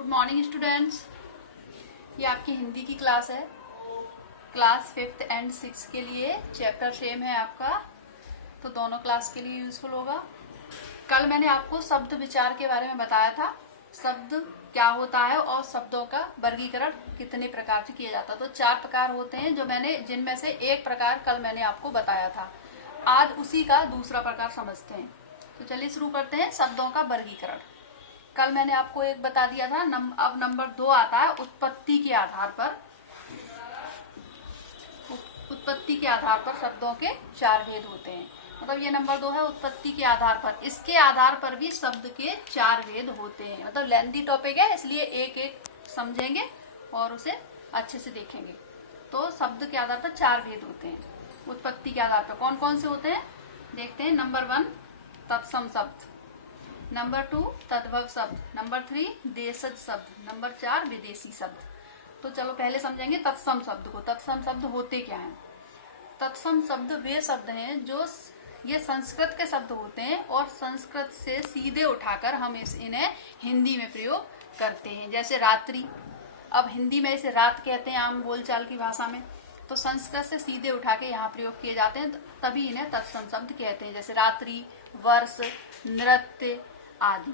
Good morning students. ये आपकी हिंदी की क्लास है। क्लास 5th एंड 6th के लिए चैप्टर सेम है आपका, तो दोनों क्लास के लिए यूजफुल होगा। कल मैंने आपको शब्द विचार के बारे में बताया था, शब्द क्या होता है और शब्दों का वर्गीकरण कितने प्रकार से किया जाता है। तो 4 प्रकार होते हैं जिनमें से एक प्रकार कल मैंने आपको बताया था। आज उसी का दूसरा प्रकार समझते हैं। तो चलिए शुरू करते हैं शब्दों का वर्गीकरण। कल मैंने आपको एक बता दिया था। अब नंबर 2 आता है उत्पत्ति के आधार पर। उत्पत्ति के आधार पर शब्दों के 4 भेद होते हैं। मतलब ये नंबर 2 है उत्पत्ति के आधार पर। इसके आधार पर भी शब्द के 4 भेद होते हैं। मतलब लेंथी टॉपिक है, इसलिए एक एक समझेंगे और उसे अच्छे से देखेंगे। तो शब्द के आधार पर 4 भेद होते हैं। उत्पत्ति के आधार पर कौन कौन से होते हैं देखते हैं। नंबर 1 तत्सम शब्द, नंबर 2 तद्भव शब्द, नंबर 3 देशज शब्द, नंबर 4 विदेशी शब्द। तो चलो पहले समझेंगे तत्सम शब्द को। तत्सम शब्द होते क्या हैं? तत्सम शब्द वे शब्द हैं जो ये संस्कृत के शब्द होते हैं और संस्कृत से सीधे उठाकर हम इन्हें हिंदी में प्रयोग करते हैं। जैसे रात्रि, अब हिंदी में इसे रात कहते हैं आम बोलचाल की भाषा में, तो संस्कृत से सीधे उठा के यहाँ प्रयोग किए जाते हैं, तभी इन्हें तत्सम शब्द कहते हैं। जैसे रात्रि, वर्ष, नृत्य आदि।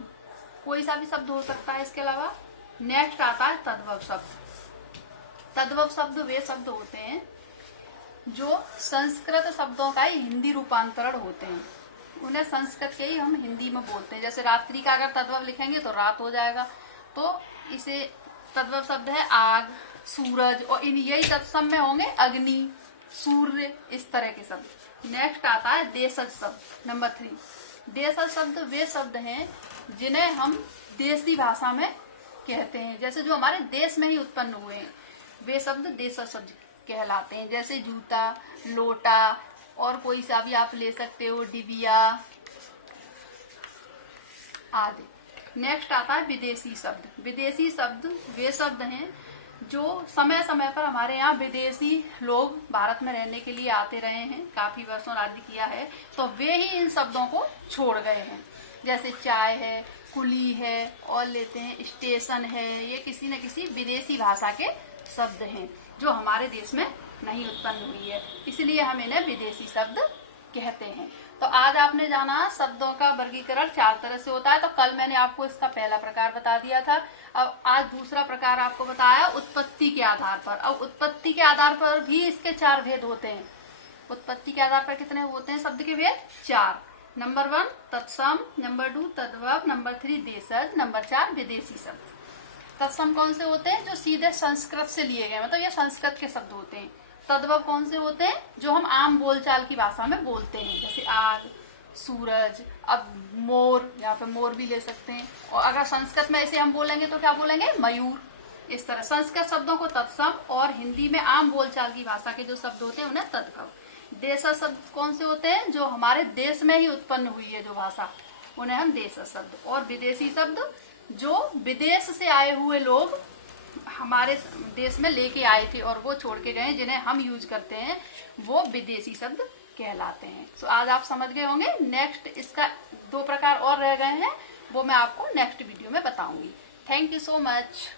कोई सा भी शब्द हो सकता है। इसके अलावा नेक्स्ट आता है तद्भव शब्द। तद्भव शब्द वे शब्द होते हैं जो संस्कृत शब्दों का ही हिंदी रूपांतरण होते हैं। उन्हें संस्कृत के ही हम हिंदी में बोलते हैं। जैसे रात्रि का अगर तद्भव लिखेंगे तो रात हो जाएगा, तो इसे तद्भव शब्द है आग, सूरज, और इन यही तत्सम में होंगे अग्नि, सूर्य, इस तरह के शब्द। नेक्स्ट आता है देशज शब्द। नंबर 3 देशज शब्द वे शब्द हैं जिन्हें हम देसी भाषा में कहते हैं। जैसे जो हमारे देश में ही उत्पन्न हुए हैं, वे शब्द देशज शब्द कहलाते हैं। जैसे जूता, लोटा, और कोई सा भी आप ले सकते हो, डिबिया आदि। नेक्स्ट आता है विदेशी शब्द। विदेशी शब्द वे शब्द हैं जो समय समय पर हमारे यहाँ विदेशी लोग भारत में रहने के लिए आते रहे हैं, काफी वर्षों राज्य किया है, तो वे ही इन शब्दों को छोड़ गए हैं। जैसे चाय है, कुली है, और लेते हैं स्टेशन है, ये किसी न किसी विदेशी भाषा के शब्द हैं जो हमारे देश में नहीं उत्पन्न हुई है, इसलिए हम इन्हें विदेशी शब्द कहते हैं। तो आज आपने जाना शब्दों का वर्गीकरण 4 तरह से होता है। तो कल मैंने आपको इसका पहला प्रकार बता दिया था। अब आज दूसरा प्रकार आपको बताया उत्पत्ति के आधार पर। अब उत्पत्ति के आधार पर भी इसके 4 भेद होते हैं। उत्पत्ति के आधार पर कितने होते हैं शब्द के भेद? 4। नंबर 1 तत्सम, नंबर 2 तद्भव, नंबर 3 देशज, नंबर 4 विदेशी शब्द। तत्सम कौन से होते हैं? जो सीधे संस्कृत से लिए गए, मतलब ये संस्कृत के शब्द होते हैं। तद्भव कौन से होते हैं? जो हम आम बोलचाल की भाषा में बोलते हैं, जैसे आग, सूरज, अब मोर, यहाँ पे मोर भी ले सकते हैं। और अगर संस्कृत में ऐसे हम बोलेंगे तो क्या बोलेंगे? मयूर। इस तरह संस्कृत शब्दों को तत्सम, और हिंदी में आम बोलचाल की भाषा के जो शब्द होते हैं उन्हें तद्भव। देशज शब्द कौन से होते हैं? जो हमारे देश में ही उत्पन्न हुई है जो भाषा, उन्हें हम देशज शब्द। और विदेशी शब्द जो विदेश से आए हुए लोग हमारे देश में लेके आए थे और वो छोड़ के गए, जिन्हें हम यूज करते हैं, वो विदेशी शब्द कहलाते हैं। तो आज आप समझ गए होंगे। नेक्स्ट इसका 2 प्रकार और रह गए हैं, वो मैं आपको नेक्स्ट वीडियो में बताऊंगी। Thank you so much.